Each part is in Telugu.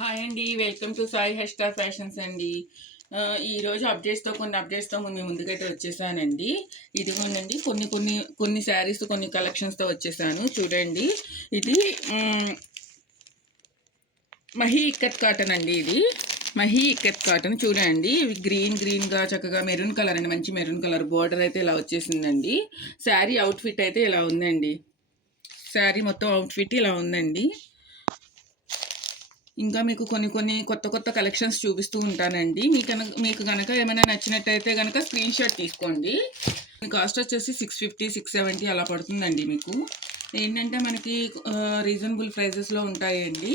హాయ్ అండి, వెల్కమ్ టు సాయి హెస్టార్ ఫ్యాషన్స్ అండి. ఈరోజు కొన్ని అప్డేట్స్తో మీ ముందుకైతే వచ్చేసానండి. ఇదిగోండి కొన్ని శారీస్ కొన్ని కలెక్షన్స్తో వచ్చేసాను. చూడండి, ఇది మహీ ఇక్కత్ కాటన్ అండి. ఇది మహీ ఇక్కత్ కాటన్ చూడండి. గ్రీన్గా చక్కగా మెరూన్ కలర్ అండి, మంచి మెరూన్ కలర్ బోర్డర్ అయితే ఇలా వచ్చేసిందండి. శారీ అవుట్ఫిట్ అయితే ఇలా ఉందండి. శారీ మొత్తం అవుట్ఫిట్ ఇలా ఉందండి. ఇంకా మీకు కొన్ని కొత్త కలెక్షన్స్ చూపిస్తూ ఉంటానండి. మీకు కనుక ఏమైనా నచ్చినట్టయితే కనుక స్క్రీన్ షాట్ తీసుకోండి. మీ కాస్ట్ వచ్చేసి 650 670 అలా పడుతుందండి. మీకు ఏంటంటే మనకి రీజనబుల్ ప్రైజెస్లో ఉంటాయండి.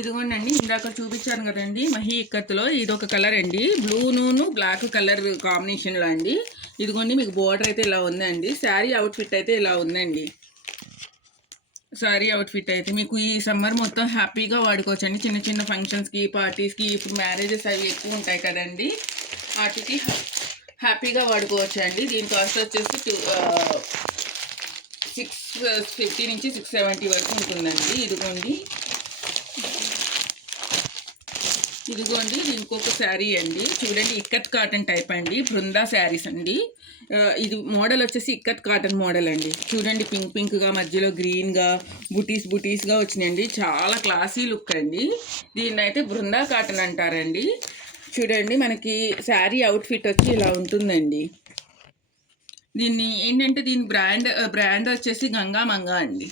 ఇదిగోండి, ఇందాక చూపించాను కదండి మహీ ఇక్కత్తులో ఇదొక కలర్ అండి, బ్లూను బ్లాక్ కలర్ కాంబినేషన్లో అండి. ఇదిగోండి, మీకు బోర్డర్ అయితే ఇలా ఉందండి. శారీ అవుట్ఫిట్ అయితే ఇలా ఉందండి. సారీ అవుట్ఫిట్ అయితే మీకు ఈ సమ్మర్ మొత్తం హ్యాపీగా వాడుకోవచ్చండి. చిన్న ఫంక్షన్స్కి, పార్టీస్కి, ఇప్పుడు మ్యారేజెస్ అవి ఎక్కువ ఉంటాయి కదండి, వాటికి హ్యాపీగా వాడుకోవచ్చు అండి. దీని కాస్ట్ వచ్చేసి 650 నుంచి 670 వరకు ఉంటుందండి. ఇదిగోండి, ఇది ఇంకొక శారీ అండి. చూడండి, ఇక్కత్ కాటన్ టైప్ అండి, బృందా శారీస్ అండి. ఇది మోడల్ వచ్చేసి ఇక్కత్ కాటన్ మోడల్ అండి. చూడండి, పింక్గా మధ్యలో గ్రీన్గా బుటీస్గా వచ్చినాయండి. చాలా క్లాసీ లుక్ అండి. దీన్ని అయితే బృందా కాటన్ అంటారండి. చూడండి, మనకి శారీ అవుట్ఫిట్ వచ్చి ఇలా ఉంటుందండి. దీని బ్రాండ్ వచ్చేసి గంగామంగ అండి.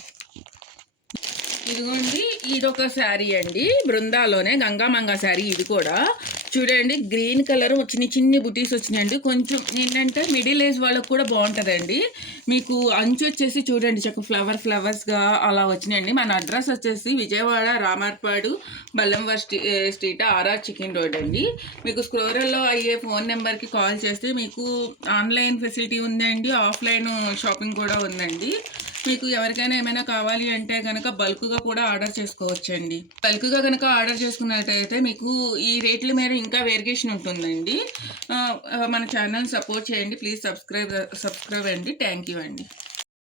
ఇదిగోండి, ఇదొక శారీ అండి, బృందాలోనే గంగామంగ శారీ. ఇది కూడా చూడండి, గ్రీన్ కలర్ చిన్ని బుటీస్ వచ్చినాయండి. కొంచెం ఏంటంటే మిడిల్ ఏజ్ వాళ్ళకు కూడా బాగుంటుందండి. మీకు అంచు వచ్చేసి చూడండి, చక్క ఫ్లవర్స్గా అలా వచ్చినాయండి. మన అడ్రస్ వచ్చేసి Vijayawada Ramarpadu Ballamvar street RR chicken road అండి. మీకు స్క్రోరల్లో అయ్యే ఫోన్ నెంబర్కి కాల్ చేస్తే మీకు ఆన్లైన్ ఫెసిలిటీ ఉందండి, ఆఫ్లైన్ షాపింగ్ కూడా ఉందండి. మీకు ఎవరికైనా ఏమైనా కావాలి అంటే కనుక బల్క్గా కూడా ఆర్డర్ చేసుకోవచ్చండి. బల్క్గా కనుక ఆర్డర్ చేసుకున్నట్టయితే మీకు ఈ రేట్ల మీద ఇంకా వేరియేషన్ ఉంటుందండి. మన ఛానల్ సపోర్ట్ చేయండి ప్లీజ్. సబ్స్క్రైబ్ అండి. థ్యాంక్ యూ అండి.